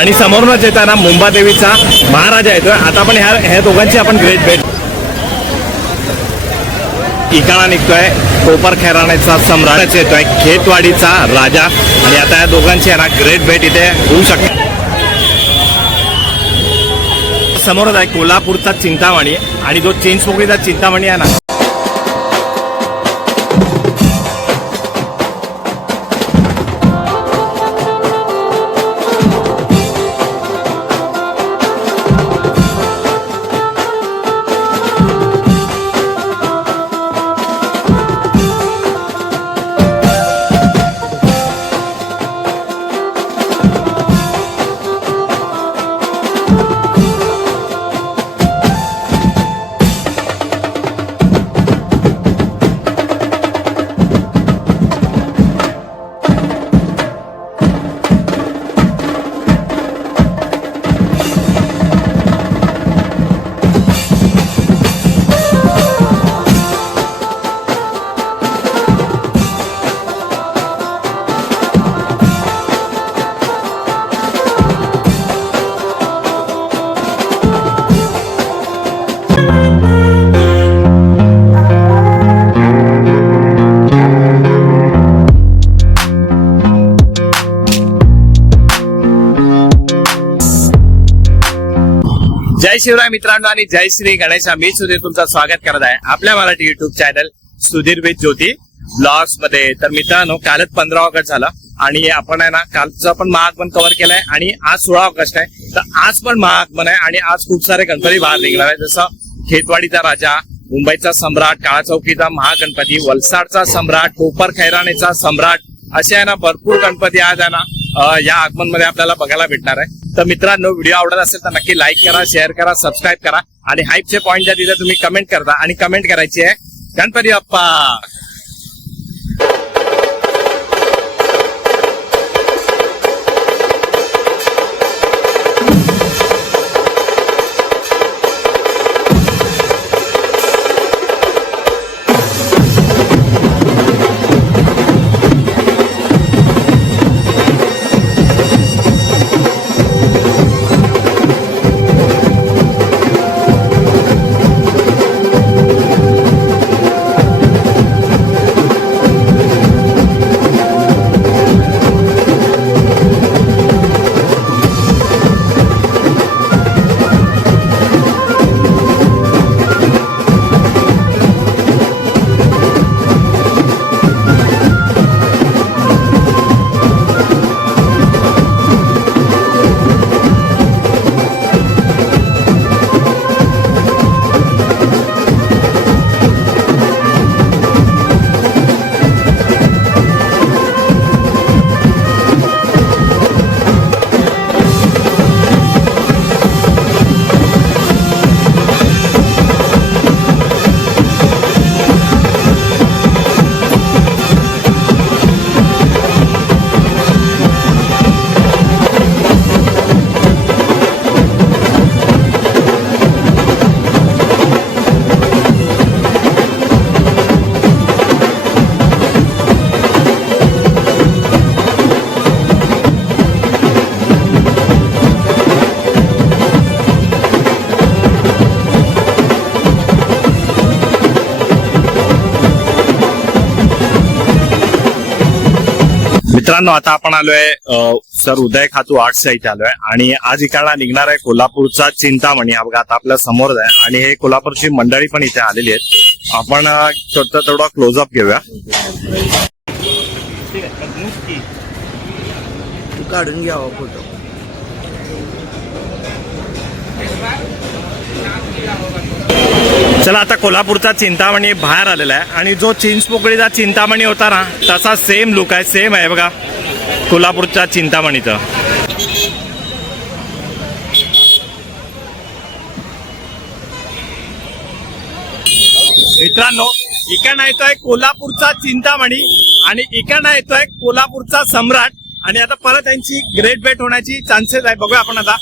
आणि समोरच येताना मुंबादेवीचा महाराजा येतोय. आता आपण ह्या दोघांची आपण ग्रेट भेट. इकाणा निघतोय कोपर खैराण्याचा सम्राट येतोय, खेतवाडीचा राजा, आणि आता या दोघांची ना ग्रेट भेट इथे होऊ शकते. समोरच आहे कोल्हापूरचा चिंतामणी, आणि जो चिंचपोकळीचा चिंतामणी आहे ना, जय शिवराय मित्रांनो आणि जय श्री गणेश. मी सुधीर तुमचं स्वागत करत आहे आपल्या Marathi YouTube channel Sudhir with Jyoti blogs मध्ये. तर मित्रांनो, कालच 15 ऑगस्ट झालं आणि आपण आहे ना कालचं पण महाआगमन कव्हर केलंय आणि आज 16 ऑगस्ट आहे. तर आज पण महाआगमन आहे आणि आज खूप सारे गणपती बाहेर निघणार आहे, जसं खेतवाडीचा राजा, मुंबईचा सम्राट, काळा चौकीचा महागणपती, वलसाडचा सम्राट, कोपर खैराण्याचा सम्राट, असे आहे ना भरपूर गणपती आज आहे ना या आगमन मध्ये आपल्याला बघायला भेटणार आहे. तर मित्रांनो, व्हिडिओ आवडत असेल तर नक्की लाईक करा, शेअर करा, सबस्क्राईब करा, आणि हाईपचे पॉईंट ज्या तिथे तुम्ही कमेंट करता, आणि कमेंट करायची आहे गणपती बाप्पा. मित्रांनो, आता आपण आलोय सर उदय खातू आर्ट्सच्या इथे आलोय, आणि आज इकडला निघणार आहे कोल्हापूरचा चिंतामणी. हा बघा आता आपल्या समोर आहे, आणि हे कोल्हापूरची मंडळी पण इथे आलेली आहेत. आपण थोडा क्लोजअप घेऊया. काढून घ्यावा फोटो. चला, आता कोल्हापूरचा चिंतामणी बाहेर आलेला आहे, आणि जो चिंचपोकळीचा चिंतामणी होता ना, तसा सेम लुक आहे, सेम आहे बघा कोल्हापूरच्या चिंतामणीचं. मित्रांनो, इकडनं येतोय कोल्हापूरचा चिंतामणी, आणि इकडनं येतोय कोल्हापूरचा सम्राट, आणि आता परत त्यांची ग्रेट भेट होण्याची चान्सेस आहे. बघूया आपण आता.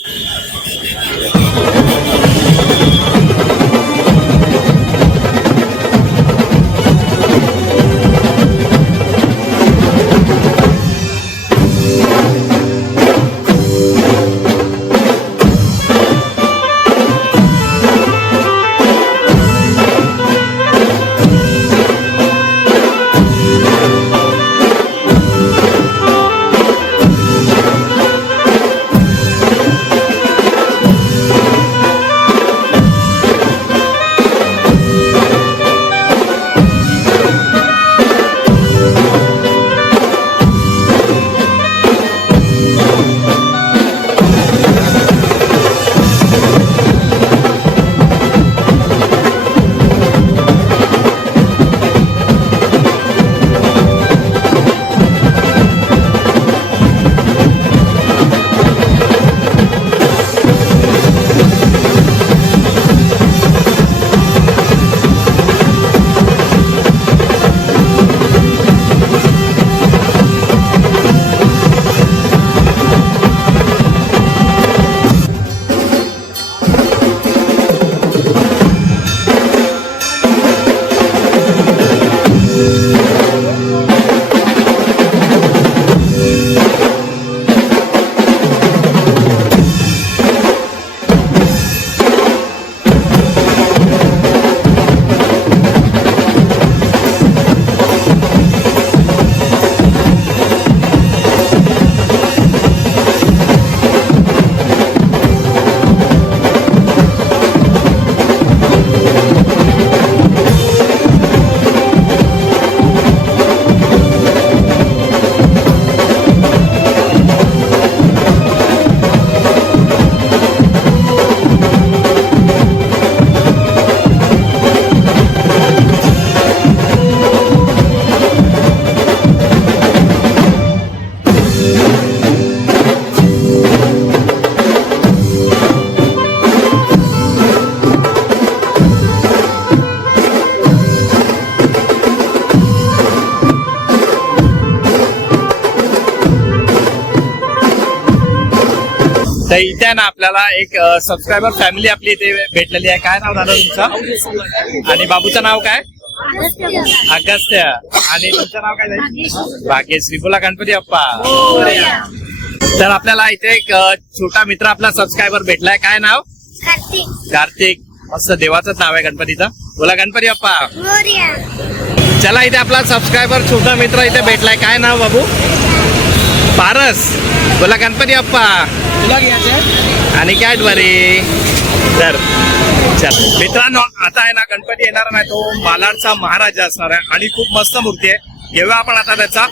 तर इथे आहे ना आपल्याला एक सबस्क्रायबर फॅमिली आपली इथे भेटलेली आहे. काय नाव झालं तुमचं आणि बाबूचं नाव काय? अगस्त्य. आणि तुमचं नाव काय झालं? भाग्यश्री. बोला गणपती बाप्पा. तर आपल्याला इथे एक छोटा मित्र आपला सबस्क्रायबर भेटलाय. काय नाव? कार्तिक. मस्त देवाचंच नाव आहे गणपतीचं. बोला गणपती बाप्पा. चला इथे आपला सबस्क्रायबर छोटा मित्र इथे भेटलाय. काय नाव बाबू? पारस. बोला गणपती बाप्पा. तुला घ्यायचं आणि कॅडबरी. तर चल मित्रांनो, आता आहे ना गणपती येणार नाही, तो मालाडचा महाराजा असणार आहे आणि खूप मस्त मूर्ती आहे. घेऊया आपण आता त्याचा.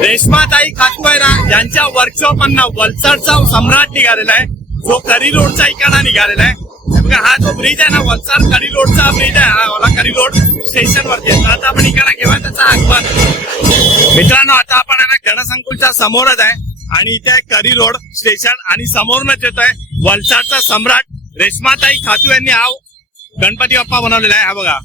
रेश्माताई खातवायरा यांच्या वर्कशॉपांना वलसाडचा सम्राट निघालेला आहे, जो करी रोडचा इकडा निघालेला आहे. हे बघा, हा जो ब्रिज आहे ना, वलसाड करी रोडचा ब्रिज आहे, हा वाला करी रोड स्टेशन वरती आहे. आता आपण इकडा घेऊया त्याचा आगमन. मित्रांनो, आता आपण आहे ना गणसंकुलच्या समोरच आहे आणि इथे करी रोड स्टेशन आणि समोरच येत आहे वलसाडचा सम्राट रेश्माताई खातू यांनी हा गणपती बाप्पा बनवलेला आहे. हा बघा,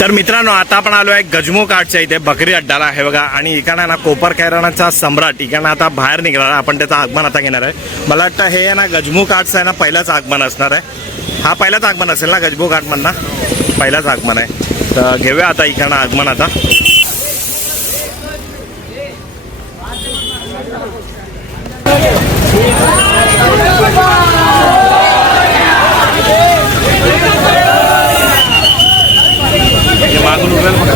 तर मित्रांनो आता आपण आलो आहे गजमुख आर्टच्या इथे बकरी अड्डाला हे बघा. आणि इकडे ना कोपर खैराणाचा सम्राट इकडे आता बाहेर निघणार, आपण त्याचं आगमन आता घेणार आहे. मला वाटतं हे आहे ना गजमुख आर्टचं आहे ना पहिलंच आगमन असणार आहे. हा पहिलाच आगमन असेल ना गजमुख आर्ट मधनं, पहिलाच आगमन आहे. तर घेऊया आता इकडनं आगमन आता. मागून उभेल बघा.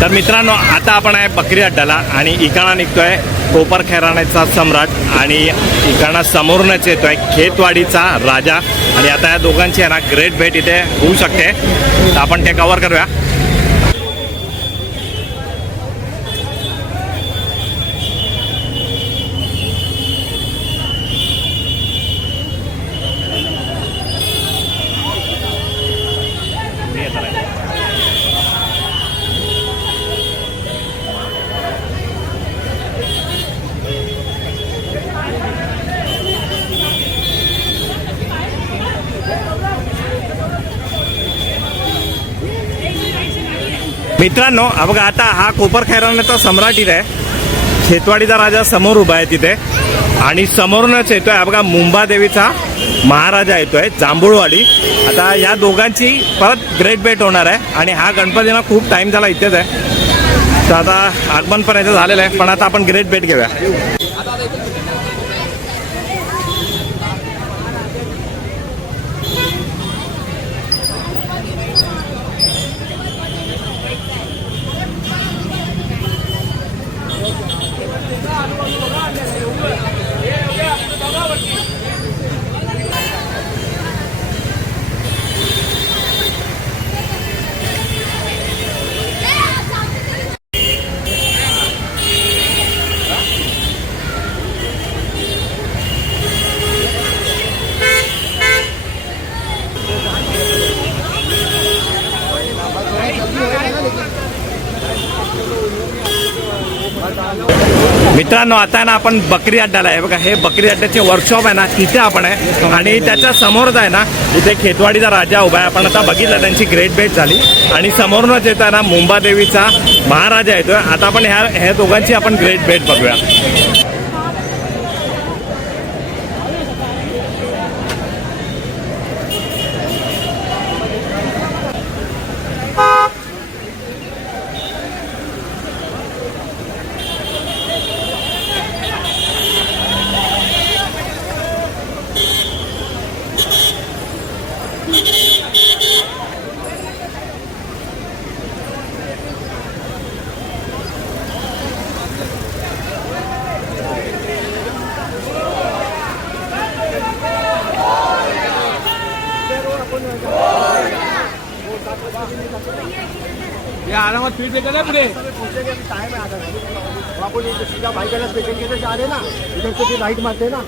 तर मित्रांनो आता आपण आहे बकरी अड्डाला आणि इकडा निघतोय कोपर खैराण्याचा सम्राट आणि इकडनं समोरूनच येतोय खेतवाडीचा राजा. आणि आता या दोघांची आहे ना ग्रेट भेट इथे होऊ शकते, तर आपण ते कव्हर करूया. मित्रांनो बघा आता हा कोपर खैराण्याचा सम्राट इथे आहे, खेतवाडीचा राजा समोर उभा आहे तिथे. आणि समोरूनच येतोय बघा मुंबादेवीचा महाराजा येतोय जांभूळवाडी. आता या दोघांची परत ग्रेट भेट होणार आहे. आणि हा गणपतीला खूप टाइम झाला इथेच आहे, तर आता आगमन पण याचं झालेलं आहे. पण आता आपण ग्रेट भेट घेऊया. मित्रांनो आता ना आपण बकरी अड्डाला आहे बघा. हे बकरी अड्ड्याचे वर्कशॉप आहे ना तिथे आपण आहे. आणि त्याच्या समोरच आहे ना इथे खेतवाडीचा राजा उभा आहे. आपण आता बघितलं त्यांची ग्रेट भेट झाली. आणि समोरूनच येत आहे ना मुंबादेवीचा महाराजा येतोय. आता आपण ह्या दोघांची आपण ग्रेट भेट बघूया. या आरामात फिट लेकर ना पुढे टाइम है आधा आपण सीधा बाईकला स्टेशन के जा रहे ना, इधर से फिर राइट मारते ना.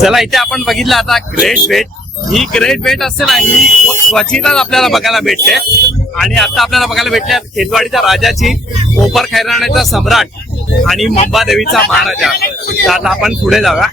चला इथे आपण बघितलं आता ग्रेट भेट. ही ग्रेट भेट असते ना ही क्वचितच आपल्याला बघायला भेटते. आणि आता आपल्याला बघायला भेटले खेतवाडीच्या राजाची, कोपर खैराण्याचा सम्राट आणि मुंबादेवीचा महाराजा. तर आता आपण पुढे जाऊया.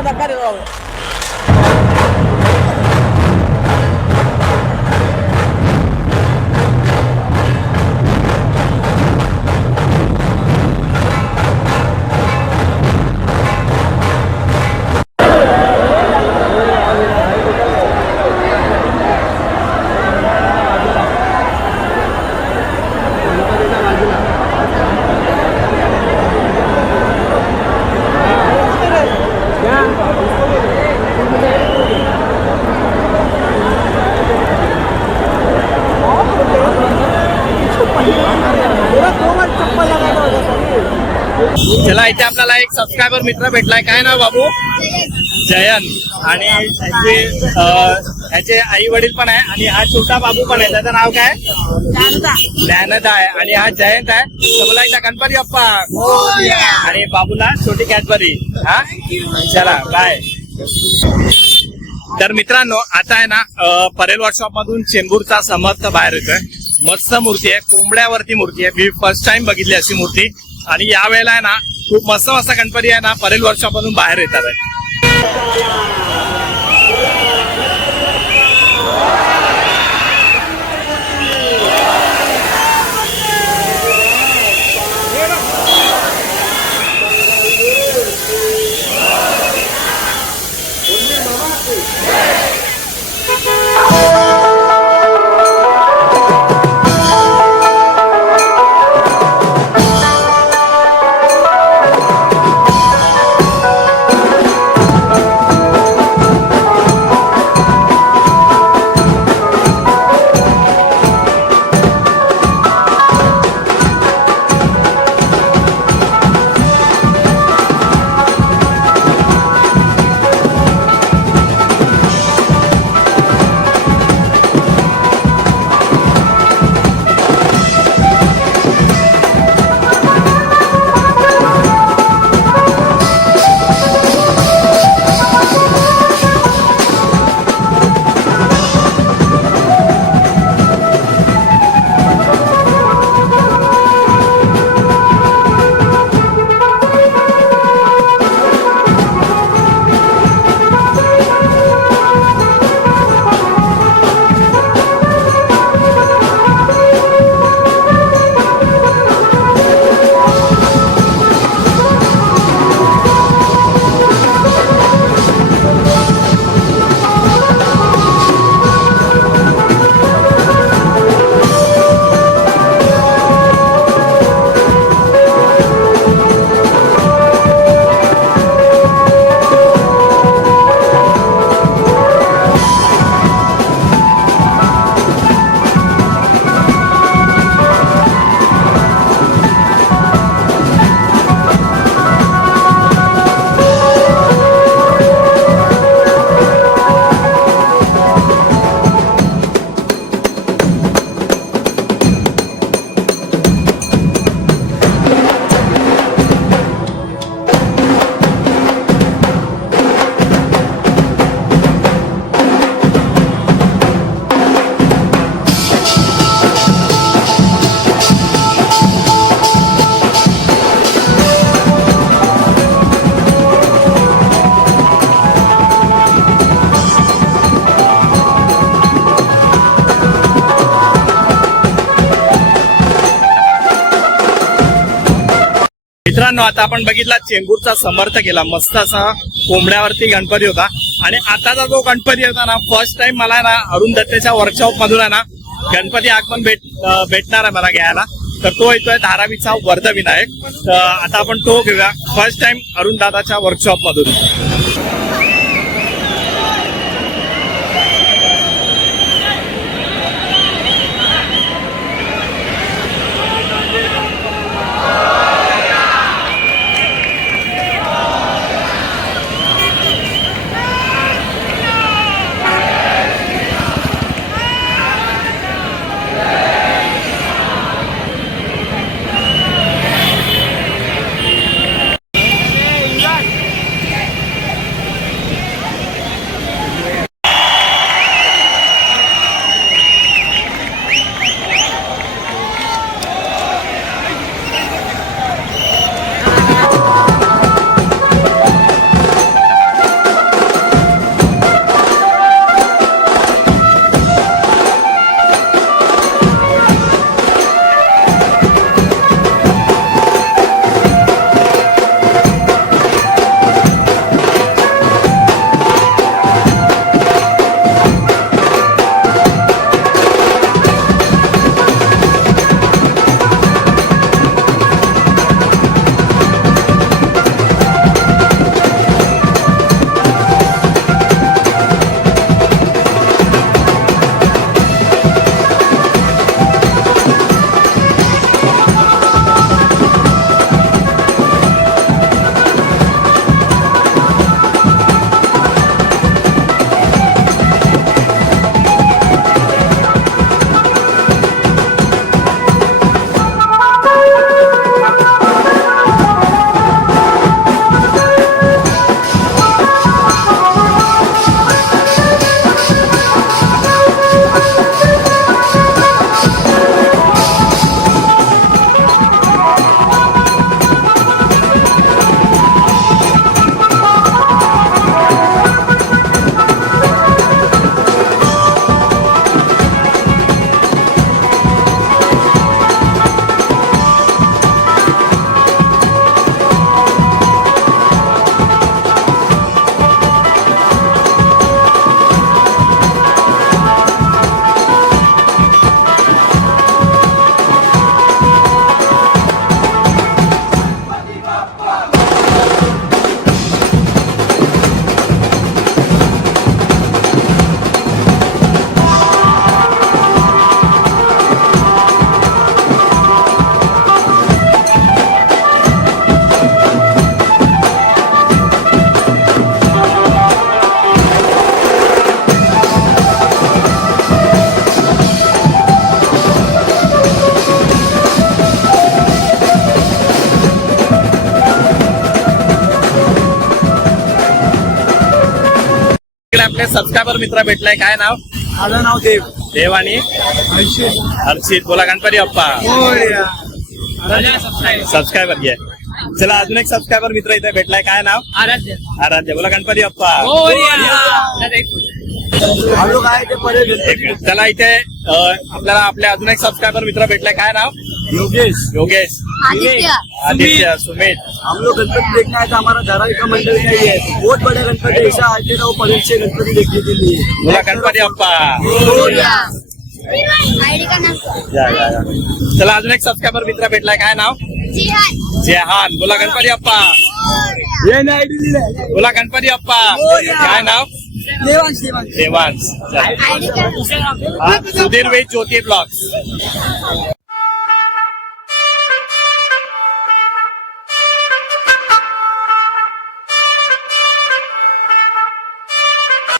हा धक्का देतो. चला इथे आपल्याला एक सबस्क्रायबर मित्र भेटलाय. काय नाव बाबू? जयंत. आणि ह्याचे आई वडील पण आहे आणि हा छोटा बाबू पण आहे. त्याचं नाव काय? ज्ञानदा आहे. आणि हा जयंत आहे. तर मला एकदा गणपती बाप्पा आणि बाबूला छोटी कॅडबरी. हा चला बाय. तर मित्रांनो आता आहे ना परेल वर्कशॉप मधून चेंबूरचा समर्थ बाहेर येतोय. मस्त मूर्ती आहे, कोंबड्यावरती मूर्ती आहे. मी फर्स्ट टाइम बघितली अशी मूर्ती. आणि यावेळेला आहे ना खूप मस्त मस्त गणपती आहे ना परेल वर्कशॉप मधून बाहेर येतात आहे. मित्रांनो आता आपण बघितला चेंबूरचा समर्थ केला. मस्त असा कोंबड्यावरती गणपती होता. आणि आताचा जो गणपती होता ना फर्स्ट टाइम मला ना अरुण दत्तेच्या वर्कशॉप मधून आहे ना गणपती आगमन भेटणार आहे मला घ्यायला. तर तो येतोय धारावीचा वर्धविनायक. तर आता आपण तो घेऊया फर्स्ट टाइम अरुण दादाच्या वर्कशॉप मधून. सबस्क्रायबर मित्र भेटलाय, काय नाव? माझं नाव देव. देव आणि हर्षित. बोला गणपती बाप्पा. सबस्क्रायबर घे. चला अजून एक सबस्क्रायबर मित्र इथे भेटलाय, काय नाव? आराध्य. आराध्य. बोला गणपती बाप्पा. हम लोग आए थे परे चला इथे आपल्याला आपले अजून एक सबस्क्रायबर मित्र भेटलाय, काय नाव? योगेश. योगेश. आदित्य. आदित्य. सुमित. हम लोग गणपति देखना है तो हमारा धारावी का मंडल नहीं है, बहुत बड़े गणपति ऐसा आते ना वो परेड से गणपति देखने के लिए. बोला गणपती बाप्पा. आयडी का नाम या. चला अजून एक सबस्क्रायबर मित्र भेटलाय, काय नाव? जिहान. जेहान. बोला गणपती बाप्पा. ये नहीं आईडी बोला गणपती बाप्पा. काय नाव? देवांश. देवांश. देवांश. चला. आयडी का नाम हा सुधीर वेद ज्योती ब्लॉग्स.